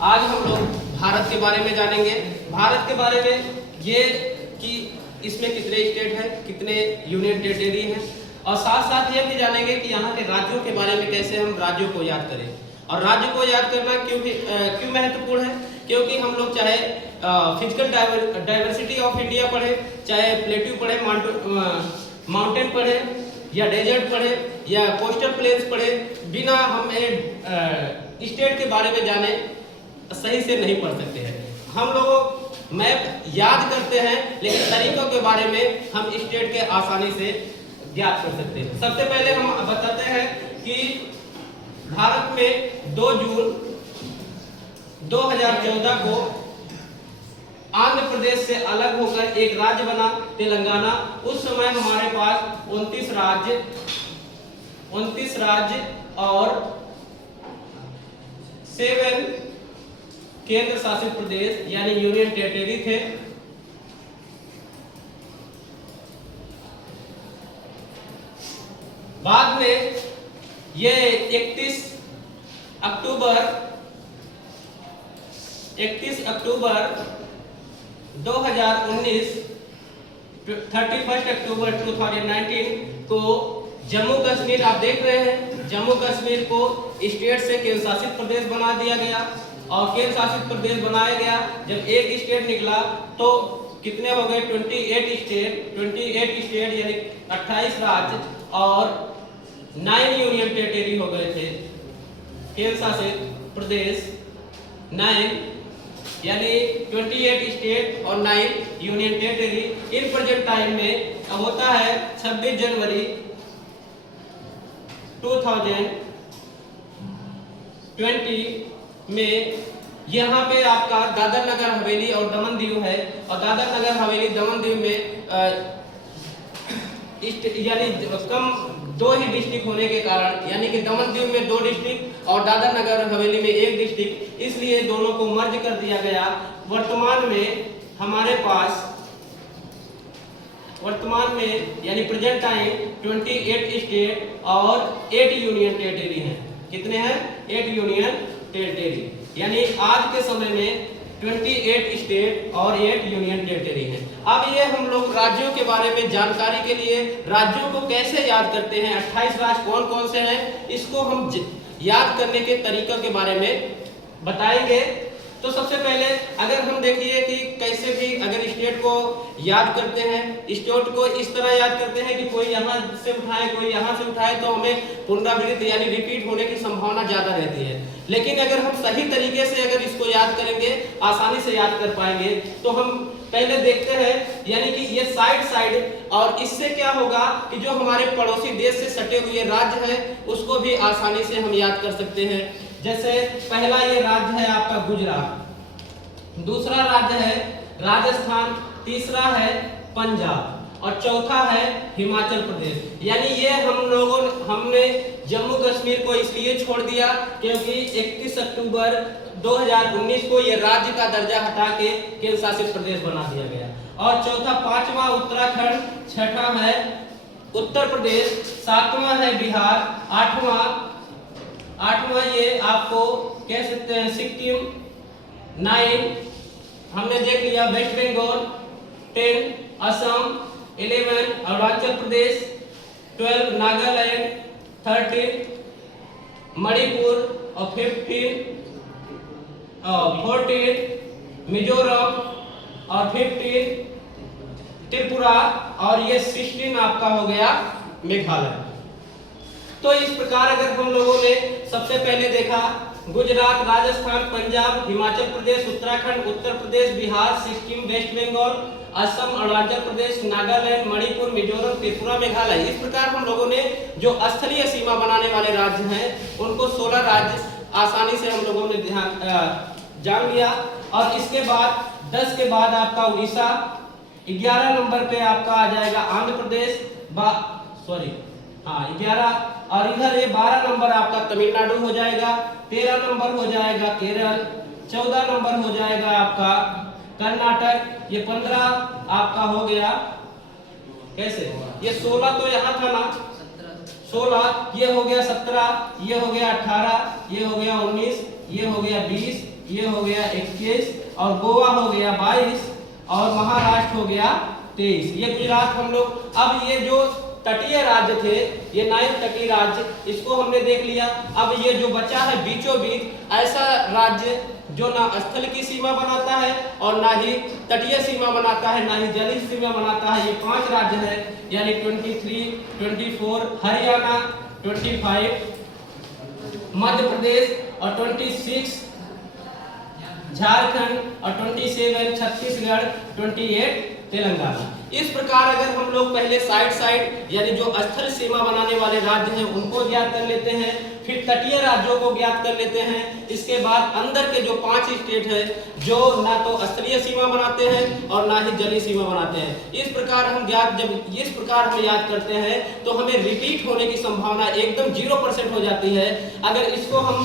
आज हम लोग भारत के बारे में जानेंगे। भारत के बारे में ये कि इसमें कितने स्टेट हैं, कितने यूनियन टेरिटरी हैं, और साथ साथ ये भी जानेंगे कि यहाँ के राज्यों के बारे में कैसे हम राज्यों को याद करें। और राज्य को याद करना क्यों महत्वपूर्ण है, क्योंकि हम लोग चाहे फिजिकल डाइवर्सिटी ऑफ इंडिया पढ़े, चाहे प्लेट्यू पढ़े, माउंटेन पढ़े, या डेजर्ट पढ़े, या कोस्टल प्लेन्स पढ़े, बिना हम स्टेट के बारे में जाने सही से नहीं पढ़ सकते हैं। हम लोग मैप याद करते हैं, लेकिन तरीकों के बारे में हम स्टेट के आसानी से ज्ञात कर सकते हैं। सबसे पहले हम बताते हैं कि भारत में 2 जून 2014 को आंध्र प्रदेश से अलग होकर एक राज्य बना तेलंगाना। उस समय हमारे पास 29 राज्य और 7 केंद्र शासित प्रदेश यानी यूनियन टेरिटरी थे। बाद में ये 31 अक्टूबर 2019 31 अक्टूबर 2019 को जम्मू कश्मीर, आप देख रहे हैं, जम्मू कश्मीर को स्टेट से केंद्र शासित प्रदेश बना दिया गया। और केंद्र शासित प्रदेश बनाया गया, जब एक स्टेट निकला तो कितने हो गए? 28 स्टेट यानी 28 राज्य और 9 यूनियन टेरिटरी हो गए थे। केंद्र शासित प्रदेश 9 यानी 28 स्टेट और 9 union territory. In present time में अब होता है 26 जनवरी 2020 में यहाँ पे आपका दादर नगर हवेली और दमन दीव है। और दादर नगर हवेली दमन दीव में यानी कम 2 ही डिस्ट्रिक्ट होने के कारण, यानी कि दमन दीव में 2 डिस्ट्रिक्ट और दादर नगर हवेली में 1 डिस्ट्रिक्ट, इसलिए दोनों को मर्ज कर दिया गया। वर्तमान में हमारे पास यानी प्रेजेंट टाइम 28 स्टेट और 8 यूनियन टेरिटरी हैं। कितने हैं? 8 यूनियन टेरिटरी, यानी आज के समय में 28 स्टेट और 8 यूनियन टेरिटरी हैं। अब ये हम लोग राज्यों के बारे में जानकारी के लिए राज्यों को कैसे याद करते हैं, 28 राज्य कौन कौन से हैं, इसको हम याद करने के तरीकों के बारे में बताएंगे। तो सबसे पहले अगर हम देखिए कि कैसे भी अगर स्टेट को याद करते हैं, स्टेट को इस तरह याद करते हैं कि कोई यहाँ से उठाए, कोई यहाँ से उठाए, तो हमें पुनरावृत्त यानी रिपीट होने की संभावना ज्यादा रहती है। लेकिन अगर हम सही तरीके से अगर इसको याद करेंगे, आसानी से याद कर पाएंगे। तो हम पहले देखते हैं, यानी कि ये साइड, और इससे क्या होगा कि जो हमारे पड़ोसी देश से सटे हुए राज्य हैं उसको भी आसानी से हम याद कर सकते हैं। जैसे पहला ये राज्य है आपका गुजरात, दूसरा राज्य है राजस्थान, तीसरा है पंजाब और चौथा है हिमाचल प्रदेश। यानी ये हमने जम्मू कश्मीर को इसलिए छोड़ दिया क्योंकि 31 अक्टूबर 2019 को ये राज्य का दर्जा हटा के केंद्र शासित प्रदेश बना दिया गया। और चौथा, 5वां उत्तराखंड, 6ठा है उत्तर प्रदेश, 7वां है बिहार, 8वां ये आपको कह सकते हैं सिक्किम, 9 हमने देख लिया वेस्ट बंगाल, 10 असम, 11 अरुणाचल प्रदेश, 12 नागालैंड, 13 मणिपुर और 14 मिजोरम और 15 त्रिपुरा और ये 16 आपका हो गया मेघालय। तो इस प्रकार अगर हम लोगों ने सबसे पहले देखा गुजरात, राजस्थान, पंजाब, हिमाचल प्रदेश, उत्तराखंड, उत्तर प्रदेश, बिहार, सिक्किम, वेस्ट बंगाल, असम, अरुणाचल प्रदेश, नागालैंड, मणिपुर, मिजोरम, त्रिपुरा, मेघालय, इस प्रकार हम लोगों ने जो स्थलीय सीमा बनाने वाले राज्य हैं उनको 16 राज्य आसानी से हम लोगों ने जान लिया। और इसके बाद 10 के बाद आपका उड़ीसा, 11 नंबर पे आपका आ जाएगा आंध्र प्रदेश, 11, और इधर ये 12 नंबर आपका तमिलनाडु हो जाएगा, 13 नंबर हो जाएगा केरल, 14 नंबर हो जाएगा आपका कर्नाटक, ये 15 आपका हो गया कैसे, ये 16 तो यहाँ था ना, 16 ये हो गया, 17 ये हो गया, 18 ये हो गया, 19 ये हो गया 20, ये हो गया 21 और गोवा हो गया 22 और महाराष्ट्र हो गया 23। ये गुजरात हम लोग, अब ये जो तटीय राज्य थे, ये 9 तटीय राज्य, इसको हमने देख लिया। अब ये जो बचा है बीचों बीच ऐसा राज्य जो ना स्थल की सीमा बनाता है और ना ही तटीय सीमा बनाता है, ना ही जलीय सीमा बनाता है, ये 5 राज्य है, यानी 23, 24 हरियाणा, 25 मध्य प्रदेश और 26 झारखंड और 27 छत्तीसगढ़, 28 तेलंगाना। इस प्रकार अगर हम लोग पहले साइड यानी जो स्थल सीमा बनाने वाले राज्य हैं उनको ज्ञात कर लेते हैं, फिर तटीय राज्यों को ज्ञात कर लेते हैं, इसके बाद अंदर के जो 5 स्टेट है जो ना तो स्थलीय सीमा बनाते हैं और ना ही जलीय सीमा बनाते हैं, इस प्रकार हम याद करते हैं तो हमें रिपीट होने की संभावना एकदम 0% हो जाती है। अगर इसको हम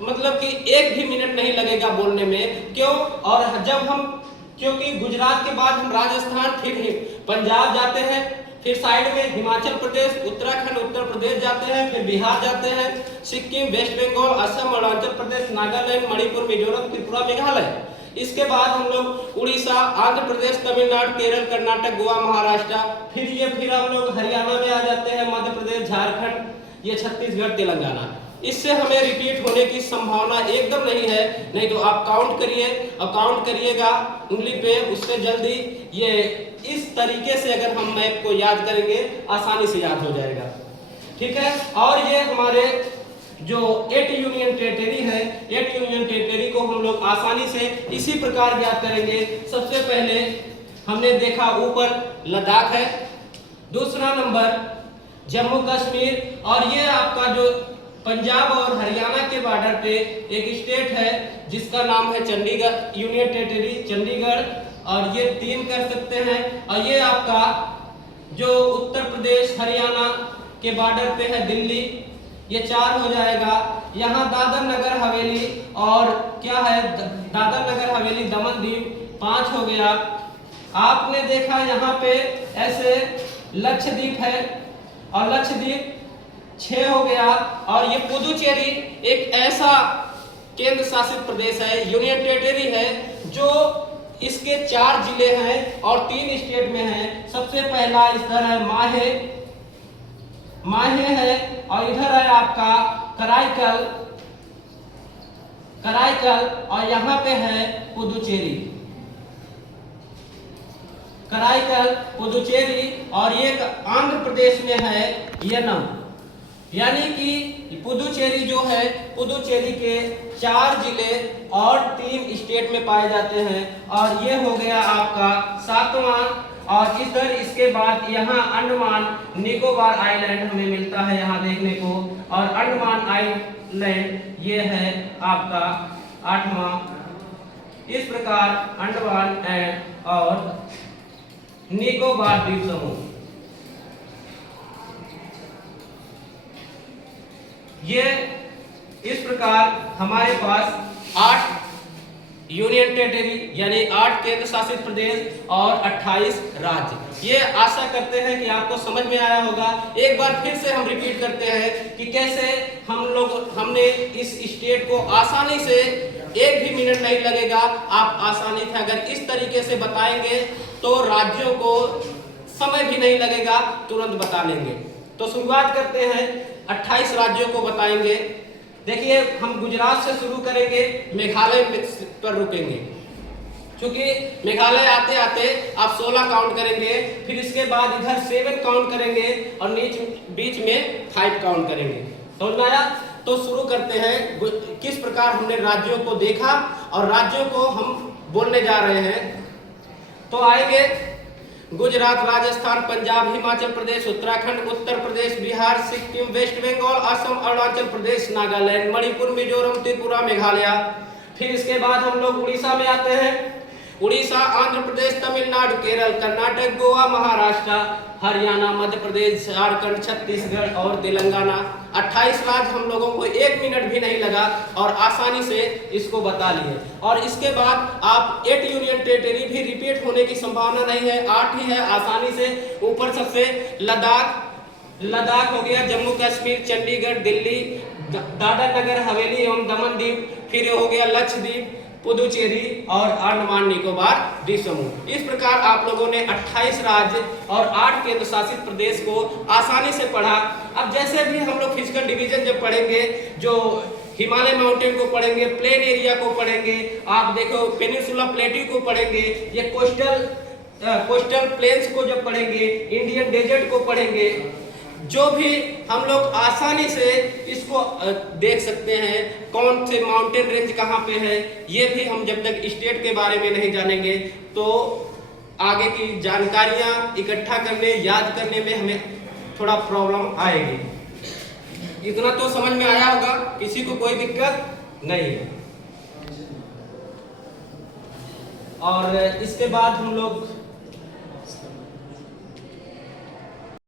मतलब कि 1 भी मिनट नहीं लगेगा बोलने में, क्यों? और जब हम, क्योंकि गुजरात के बाद हम राजस्थान, फिर पंजाब जाते हैं, फिर साइड में हिमाचल प्रदेश, उत्तराखंड, उत्तर प्रदेश जाते हैं, फिर बिहार जाते हैं, सिक्किम, वेस्ट बंगाल, असम, अरुणाचल प्रदेश, नागालैंड, मणिपुर, मिजोरम, त्रिपुरा, मेघालय। इसके बाद हम लोग उड़ीसा, आंध्र प्रदेश, तमिलनाडु, केरल, कर्नाटक, गोवा, महाराष्ट्र, फिर हम लोग हरियाणा में आ जाते हैं, मध्य प्रदेश, झारखंड, ये छत्तीसगढ़, तेलंगाना। इससे हमें रिपीट होने की संभावना एकदम नहीं है, नहीं तो आप काउंट करिए, अब काउंट करिएगा उंगली पे, उससे जल्दी ये इस तरीके से अगर हम मैप को याद करेंगे आसानी से याद हो जाएगा, ठीक है। और ये हमारे जो 8 यूनियन टेरिटरी है, 8 यूनियन टेरिटरी को हम लोग आसानी से इसी प्रकार याद करेंगे। सबसे पहले हमने देखा ऊपर लद्दाख है, दूसरा नंबर जम्मू कश्मीर, और ये आपका जो पंजाब और हरियाणा के बॉर्डर पे एक स्टेट है जिसका नाम है चंडीगढ़, यूनियन टेरिटरी चंडीगढ़, और ये 3 कर सकते हैं। और ये आपका जो उत्तर प्रदेश हरियाणा के बॉर्डर पे है दिल्ली, ये 4 हो जाएगा। यहाँ दादर नगर हवेली और क्या है, दादर नगर हवेली दमन दीव 5 हो गया। आपने देखा यहाँ पे ऐसे लक्षद्वीप है और लक्षद्वीप 6 हो गया। और ये पुदुचेरी एक ऐसा केंद्र शासित प्रदेश है, यूनियन टेरिटरी है, जो इसके 4 जिले हैं और 3 स्टेट में हैं। सबसे पहला इधर है माहे है, और इधर है आपका कराईकल, और यहाँ पे है पुदुचेरी, कराईकल, पुदुचेरी, और ये आंध्र प्रदेश में है यनम। यानी कि पुदुचेरी जो है, पुदुचेरी के 4 जिले और 3 स्टेट में पाए जाते हैं। और ये हो गया आपका 7वां। और इधर इसके बाद यहाँ अंडमान निकोबार आइलैंड हमें मिलता है यहाँ देखने को, और अंडमान आइलैंड ये है आपका 8वां। इस प्रकार अंडमान एंड और निकोबार द्वीप समूह, ये इस प्रकार हमारे पास 8 यूनियन टेरिटरी यानी 8 केंद्र शासित प्रदेश और 28 राज्य। ये आशा करते हैं कि आपको समझ में आया होगा। एक बार फिर से हम रिपीट करते हैं कि कैसे हमने इस स्टेट को आसानी से 1 भी मिनट नहीं लगेगा, आप आसानी से अगर इस तरीके से बताएंगे तो राज्यों को समय भी नहीं लगेगा, तुरंत बता लेंगे। तो शुरुआत करते हैं, 28 राज्यों को बताएंगे। देखिए हम गुजरात से शुरू करेंगे, मेघालय पर रुकेंगे, क्योंकि मेघालय आते आते आप 16 काउंट करेंगे, फिर इसके बाद इधर 7 काउंट करेंगे और बीच में 5 काउंट करेंगे। समझ में आया? तो शुरू करते हैं किस प्रकार हमने राज्यों को देखा और राज्यों को हम बोलने जा रहे हैं। तो आएंगे गुजरात, राजस्थान, पंजाब, हिमाचल प्रदेश, उत्तराखंड, उत्तर प्रदेश, बिहार, सिक्किम, वेस्ट बंगाल, असम, अरुणाचल प्रदेश, नागालैंड, मणिपुर, मिजोरम, त्रिपुरा, मेघालय। फिर इसके बाद हम लोग उड़ीसा में आते हैं। उड़ीसा, आंध्र प्रदेश, तमिलनाडु, केरल, कर्नाटक, गोवा, महाराष्ट्र, हरियाणा, मध्य प्रदेश, झारखंड, छत्तीसगढ़ और तेलंगाना। 28 राज्य हम लोगों को 1 मिनट भी नहीं लगा और आसानी से इसको बता लिए। और इसके बाद आप 8 यूनियन टेरिटरी भी रिपीट होने की संभावना नहीं है, 8 ही है आसानी से। ऊपर सबसे लद्दाख हो गया, जम्मू कश्मीर, चंडीगढ़, दिल्ली, दादर नगर हवेली एवं दमन द्वीप, फिर ये हो गया लक्षद्वीप, पुदुचेरी और अंडमान निकोबार द्वीप समूह। इस प्रकार आप लोगों ने 28 राज्य और 8 केंद्र शासित प्रदेश को आसानी से पढ़ा। अब जैसे भी हम लोग फिजिकल डिवीजन जब पढ़ेंगे, जो हिमालय माउंटेन को पढ़ेंगे, प्लेन एरिया को पढ़ेंगे, आप देखो पेनिनसुला प्लेट्यू को पढ़ेंगे, ये कोस्टल प्लेन्स को जब पढ़ेंगे, इंडियन डेजर्ट को पढ़ेंगे, जो भी हम लोग आसानी से इसको देख सकते हैं कौन से माउंटेन रेंज कहाँ पे है। ये भी हम जब तक स्टेट के बारे में नहीं जानेंगे तो आगे की जानकारियां इकट्ठा करने, याद करने में हमें थोड़ा प्रॉब्लम आएगी। इतना तो समझ में आया होगा, किसी को कोई दिक्कत नहीं है। और इसके बाद हम लोग